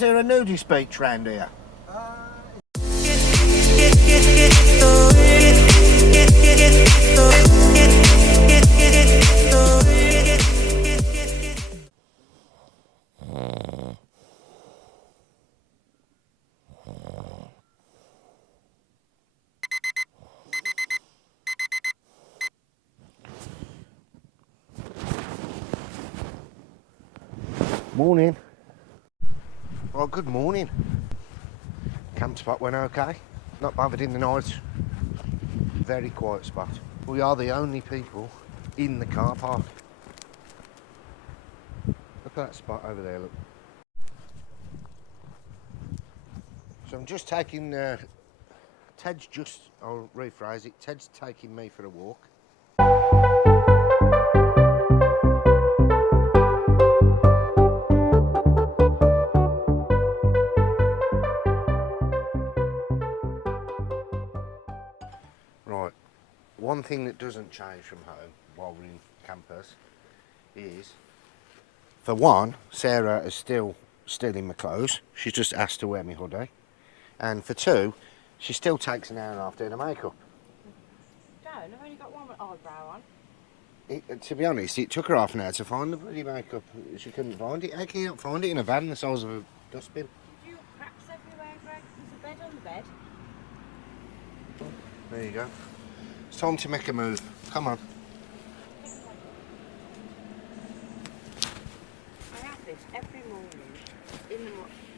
Is there a nudist beach round here? Morning. Well, good morning. Camp spot went okay. Not bothered in the night. Very quiet spot. We are the only people in the car park. Look at that spot over there, look. So I'm just taking, I'll rephrase it, Ted's taking me for a walk. Right, one thing that doesn't change from home while we're in campers is, for one, Sarah is still in my clothes. She's just asked to wear my hoodie. And for two, she still takes an hour and a half doing her makeup. Don't, I've only got one eyebrow on. To be honest, it took her half an hour to find the bloody makeup. She couldn't find it. How can you not find it in a van the size of a dustbin? Did you cracks everywhere, Greg? There's a bed on the bed. There you go. It's time to make a move. Come on. I have this every morning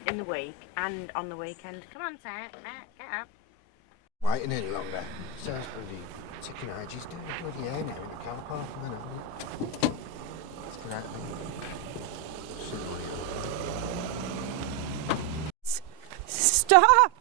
in the week and on the weekend. Come on, Sarah, get up. Waiting any longer. Sarah's bloody ticking ages doing the bloody hair now in the car park. I know. Let's get out there. Stop!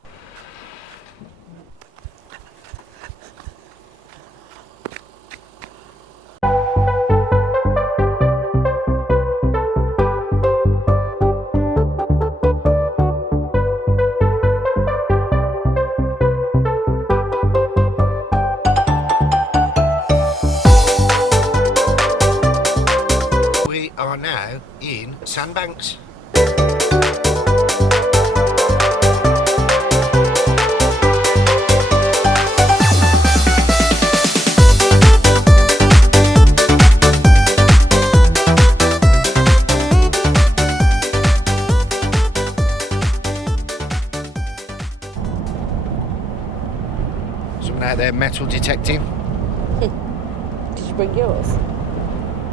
Are now in Sandbanks. Someone out there metal detecting. Did you bring yours?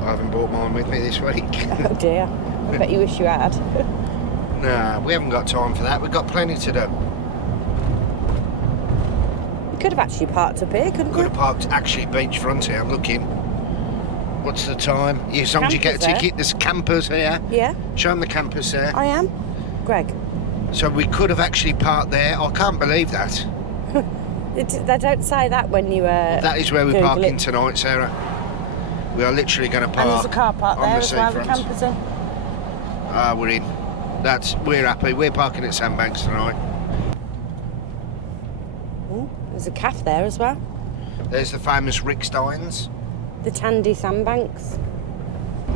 I haven't brought mine with me this week. Oh dear, I bet you wish you had. Nah, we haven't got time for that. We've got plenty to do. You could have actually parked up here, couldn't Could you? have parked actually beachfront here. I'm looking. What's the time? As long as you get a ticket, there's campers here. Yeah. Show them the campers there. I am. Greg. So we could have actually parked there. I can't believe that. They don't say that when you That is where we're Google parking it. tonight, Sarah. We are literally going to park. And there's a car park there as well, the seafront. campers in. We're in. We're happy. We're parking at Sandbanks tonight. Ooh, there's a cafe there as well. There's the famous Rick Steins. The Tandy Sandbanks.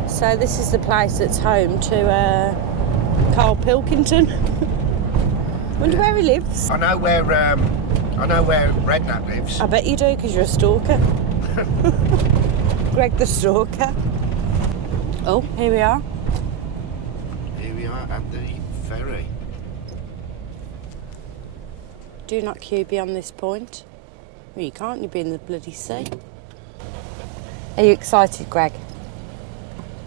So this is the place that's home to Carl Pilkington. Wonder where he lives. I know where Redknapp lives. I bet you do, because you're a stalker. Greg the stalker. Oh, here we are. Here we are at the ferry. Do not queue beyond this point. Well, you can't, you'll be in the bloody sea. Are you excited, Greg?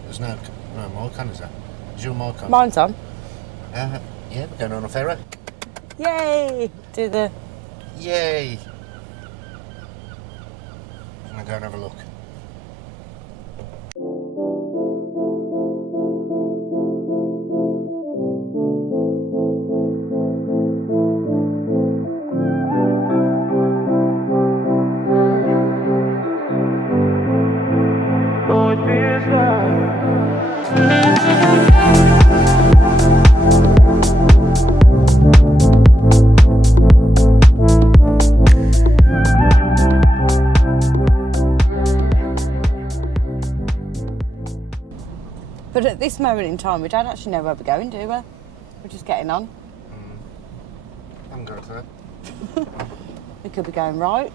There's no mic on, is there? Is your mic on? Mine's on. Yeah, we're going on a ferry. Yay! Do the... Yay! I'm going to go and have a look. But at this moment in time, we don't actually know where we're going, do we? We're just getting on. I haven't got a clue. We could be going right.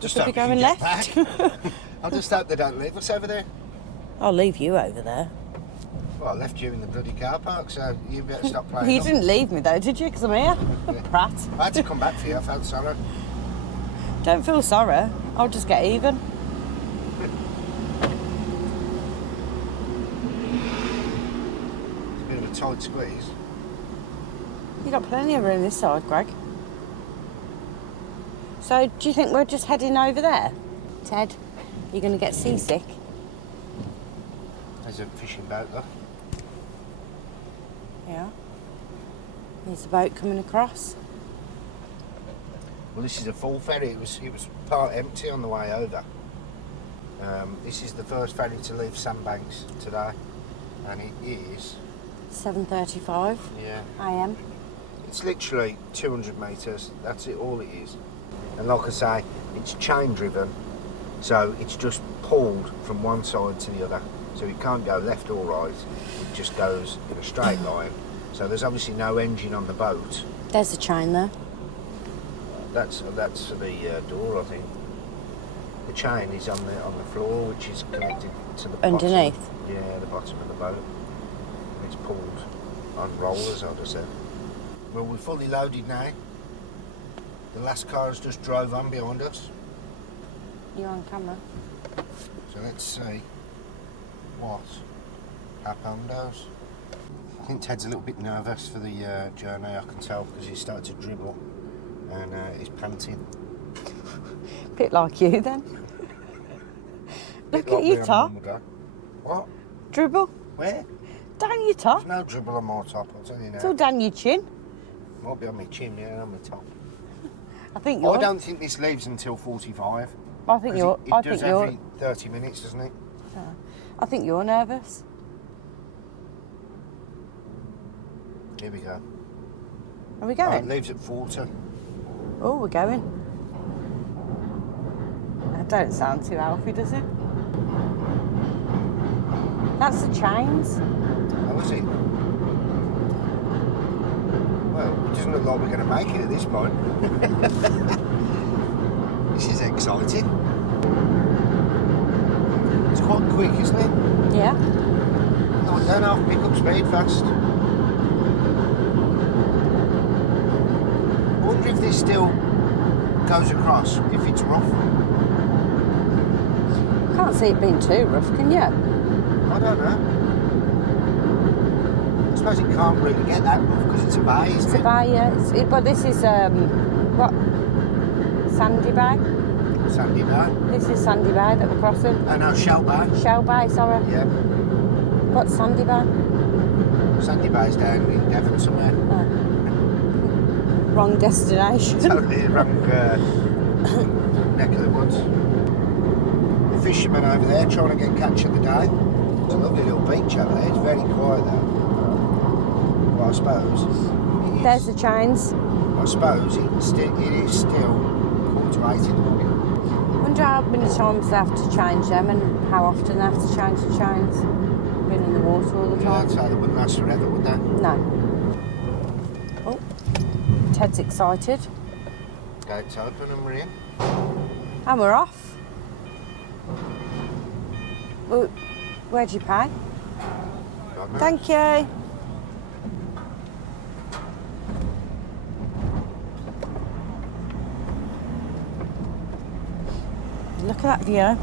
Just We could be hope you going can get left. back. I just hope they don't leave us over there. I'll leave you over there. Well, I left you in the bloody car park, so you better stop playing. You up. didn't leave me though, did you? Because I'm here. Prat. I had to come back for you, I felt sorry. Don't feel sorry. I'll just get even. It's a bit of a tight squeeze. You got plenty of room this side, Greg. So, do you think we're just heading over there? Ted, you're going to get seasick? There's a fishing boat though. Yeah. There's the boat coming across. Well, this is a full ferry. It was part empty on the way over. This is the first ferry to leave Sandbanks today, and it is 7:35 a.m. It's literally 200 metres. That's it. All it is. And like I say, it's chain driven, so it's just pulled from one side to the other. So it can't go left or right. It just goes in a straight line. So there's obviously no engine on the boat. There's a chain there. That's the door, I think. The chain is on the floor, which is connected to the Underneath? bottom. Yeah, the bottom of the boat. And it's pulled on rollers, I'd have said. Well, we're fully loaded now. The last car has just drove on behind us. You're on camera. So let's see what happened. I think Ted's a little bit nervous for the journey, I can tell, because he's started to dribble and he's panting. Bit like you then. Look at your top. What? Dribble. Where? Down your top. There's no dribble on my top, I'll tell you now. It's all down your chin. Might be on my chin, yeah, on my top. I think you're. I don't think this leaves until 45. I think you're. It does every 30 minutes, doesn't it? I think you're nervous. Here we go. Are we Oh, going? it leaves at 40. Oh, we're going. That don't sound too healthy, does it? That's the chains. How is it? Well, it doesn't look like we're going to make it at this point. This is exciting. It's quite quick, isn't it? Yeah. No, I don't have to pick up speed fast. I wonder if this still goes across if it's rough. Can't see it being too rough, can you? I don't know. I suppose it can't really get that rough because it's a bay, isn't It's it? a bay, yeah. But this is what? Sandy Bay. Sandy Bay. This is Sandy Bay that we're crossing. Oh no, Shell Bay. Shell Bay, sorry. Yeah. What's Sandy Bay? Sandy Bay's down in Devon somewhere. Oh. Wrong destination. Totally wrong neck of the woods. The fishermen over there trying to get catch of the day. It's a lovely little beach over there. It's very quiet though. Well, I suppose it is. There's the chains. I suppose it is still 7:45 in the morning. Wonder how many times they have to change them and how often they have to change the chains. Been in the water all the Yeah, time. I'd say they wouldn't last forever, would they? No. Oh, Ted's excited. Gates open and we're in. And we're off. Well, where'd you pay? God knows. Thank you. Look at that view.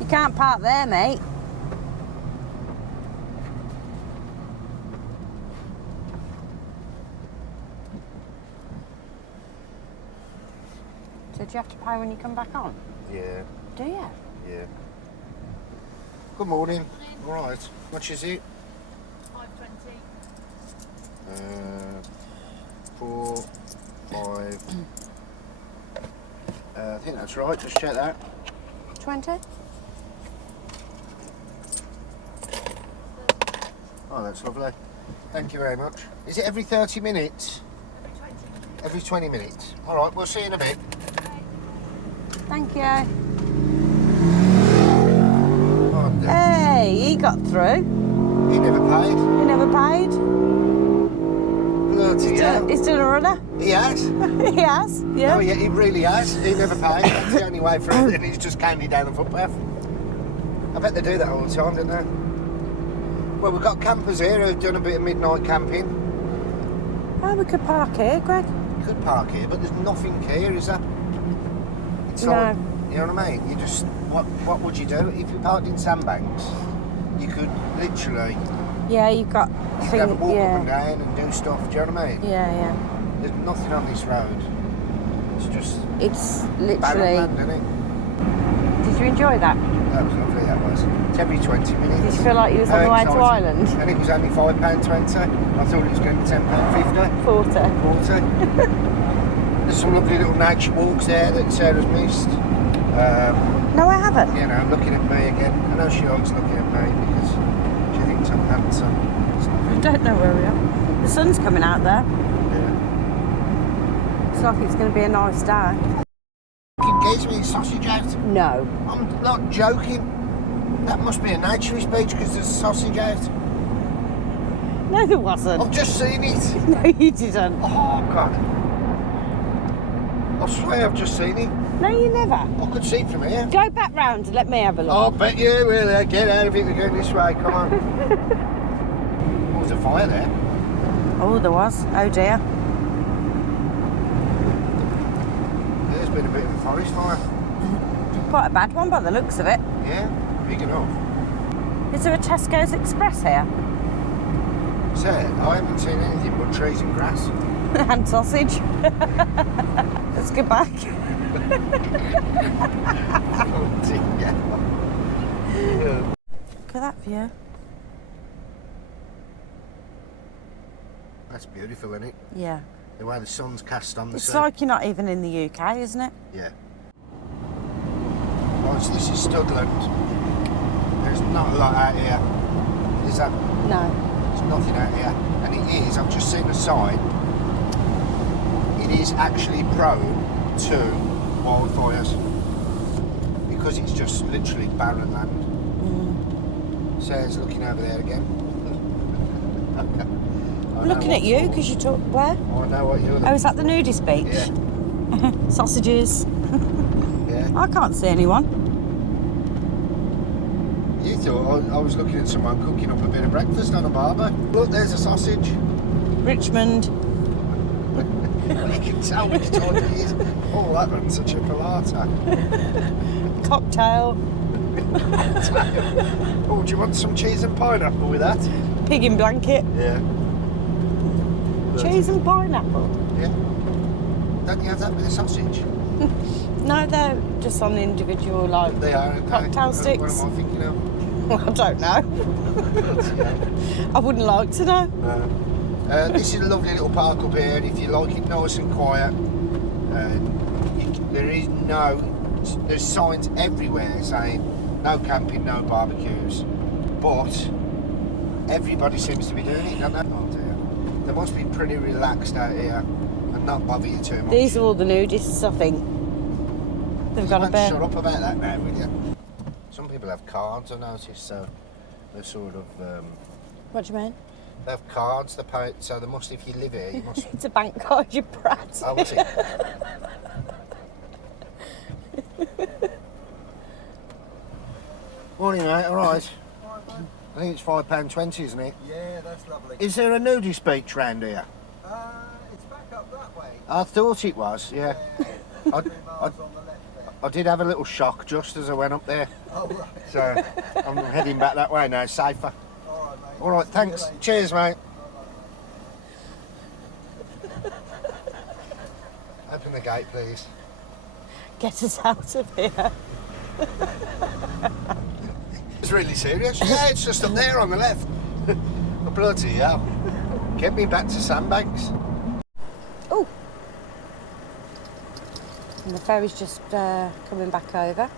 You can't park there, mate. So do you have to pay when you come back on? Yeah, Do you? yeah. Good morning. All right. Much is it? 5.20. 4, 5. I think that's right. Just check that. 20? Oh, that's lovely. Thank you very much. Is it every 30 minutes? Every 20. Every 20 minutes. All right. We'll see you in a bit. Thank you. Oh, dear. Hey, he got through. He never paid. He never paid. Bloody hell. He's done a runner. He has. He has, yeah. Oh yeah, he really has. He never paid. That's the only way through, and he's just candy down the footpath. I bet they do that all the time, don't they? Well, we've got campers here who've done a bit of midnight camping. Oh, we could park here, Greg. Could park here, but there's nothing here, is there? It's No. like, you know what I mean? You just, what would you do? If you parked in sandbanks, you could literally, Yeah, you've got... you could have a walk up and down and do stuff, do you know what I mean? Yeah, yeah. There's nothing on this road. It's just It's barren literally... land, isn't it? Did you enjoy that? That was lovely, that was. It's every 20 minutes. Did you feel like you was on the way to Exciting. Ireland? And it was only £5.20. I thought it was going to be £10.50. 40. 40. There's some lovely little nature walks there that Sarah's missed. No, I haven't. You know, looking at me again. I know she always looking at me because she thinks I'm handsome. I don't know where we are. The sun's coming out there. Yeah. It's like it's going to be a nice day. Fucking gives me sausage out. No. I'm not joking. That must be a naturist beach because there's a sausage out. No, there wasn't. I've just seen it. No, you didn't. Oh, God. I swear I've just seen it. No, you never. I could see it from here. Go back round and let me have a look. I'll bet you will. Get out of it. We're going this way. Come on. Oh, there's a fire there. Oh, there was. Oh, dear. There's been a bit of a forest fire. Quite a bad one by the looks of it. Yeah, big enough. Is there a Tesco's Express here? So, I haven't seen anything but trees and grass. And sausage. Let's go back. Oh, dear. Look at that view. That's beautiful, isn't it? Yeah. The way the sun's cast on the It's sea. like you're not even in the UK, isn't it? Yeah. Right, so this is Studland. There's not a lot out here. Is that? No. There's nothing out here. And it is, I've just seen a sign. It is actually prone to wildfires. Because it's just literally barren land. Sarah's looking over there again. I'm looking at you because you talk. Where? I know what you're looking Oh, is that the nudist beach? Yeah. Sausages. Yeah. I can't see anyone. You thought I was looking at someone cooking up a bit of breakfast on a barber. Look, there's a sausage. Richmond. You can tell which time it is. Oh, that runs such a palata. Cocktail. Oh, do you want some cheese and pineapple with that? Pig in blanket. Yeah. Cheese and pineapple. Yeah. Don't you have that with a sausage? No, they're just on individual, like, They are. aren't they? cocktail sticks. What am I thinking of? I don't know. I wouldn't like to know. This is a lovely little park up here, and if you like it nice and quiet, there's signs everywhere saying no camping, no barbecues, but everybody seems to be doing it, don't they? Oh dear. They must be pretty relaxed out here and not bother you too much. These are all the nudists, I think. They've got a bit. Shut up about that now, will you? Some people have cards, I noticed, so they're sort of. What do you mean? They have cards, they pay, so they must, if you live here, you must. It's a bank card, you brat. Oh, what's it? Morning, mate, alright. I think it's £5.20, isn't it? Yeah, that's lovely. Is there a nudist beach round here? It's back up that way. I thought it was, yeah. I, 3 miles on the left there. I did have a little shock just as I went up there, Oh, right. so I'm heading back that way now, safer. All right, mate. Alright, thanks. Cheers, mate. Open the gate, please. Get us out of here. It's really serious. Yeah, it's just up there on the left. Oh, bloody hell. Get me back to Sandbanks. Oh. And the ferry's just coming back over.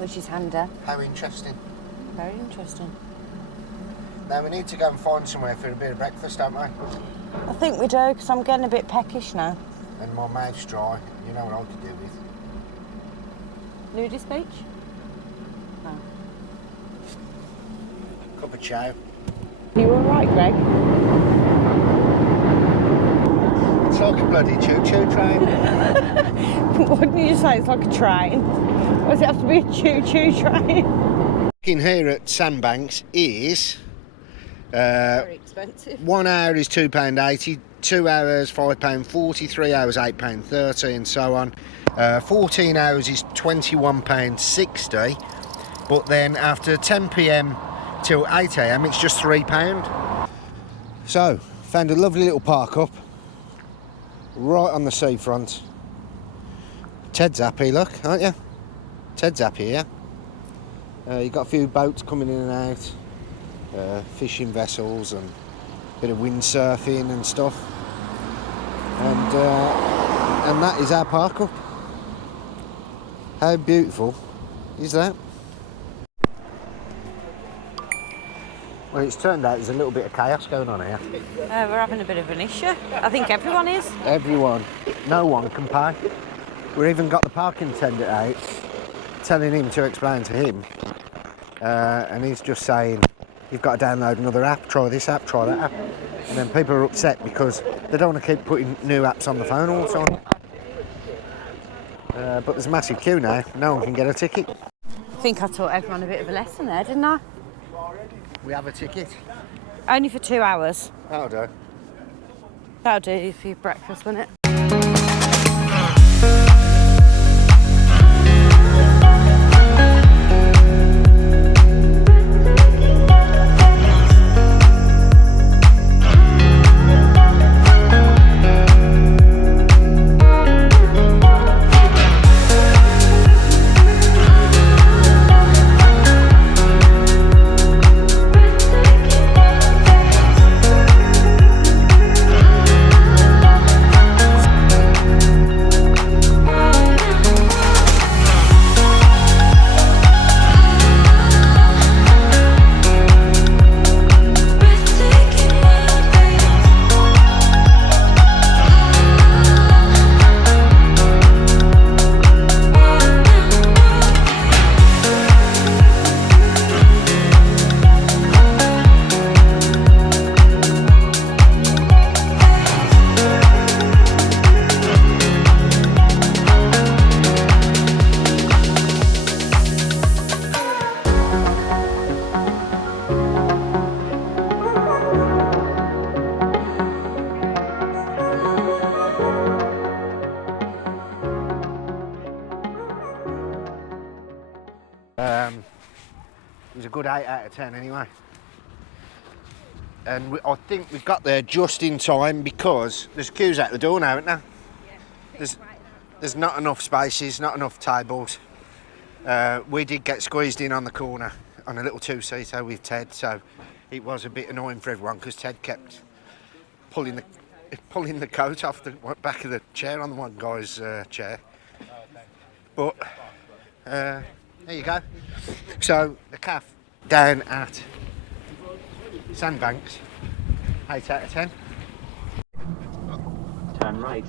which is handy. How interesting. Very interesting. Now we need to go and find somewhere for a bit of breakfast, don't we? I think we do, because I'm getting a bit peckish now. And my mouth's dry. You know what I could do with. Nudist beach? No. Cup of chow. Are you alright, Greg? It's like a bloody choo-choo train. Wouldn't you say it's like a train? Why does it have to be a choo-choo train? In here at Sandbanks is... Very expensive. 1 hour is £2.80, 2 hours £5.40, 3 hours £8.30 and so on. 14 hours is £21.60, but then after 10 p.m. till 8 a.m. it's just £3. So, found a lovely little park up, right on the seafront. Ted's happy, look, aren't you? Ted's happy, yeah? You've got a few boats coming in and out. Fishing vessels and a bit of windsurfing and stuff, and that is our park up. How beautiful is that? Well, it's turned out there's a little bit of chaos going on here. We're having a bit of an issue. I think everyone is. Everyone, no one can pay. We've even got the parking attendant out telling him to explain to him, and he's just saying, you've got to download another app, try this app, try that app. And then people are upset because they don't want to keep putting new apps on the phone all the time. But there's a massive queue now, no one can get a ticket. I think I taught everyone a bit of a lesson there, didn't I? We have a ticket. Only for 2 hours. That'll do. That'll do for your breakfast, won't it? It was a good 8 out of 10 anyway. And I think we got there just in time because there's queues out the door now, isn't there? There's not enough spaces, not enough tables. We did get squeezed in on the corner on a little two-seater with Ted, so it was a bit annoying for everyone because Ted kept pulling the coat off the back of the chair on the one guy's chair. But there you go. So the calf down at Sandbanks, 8 out of 10. Turn right.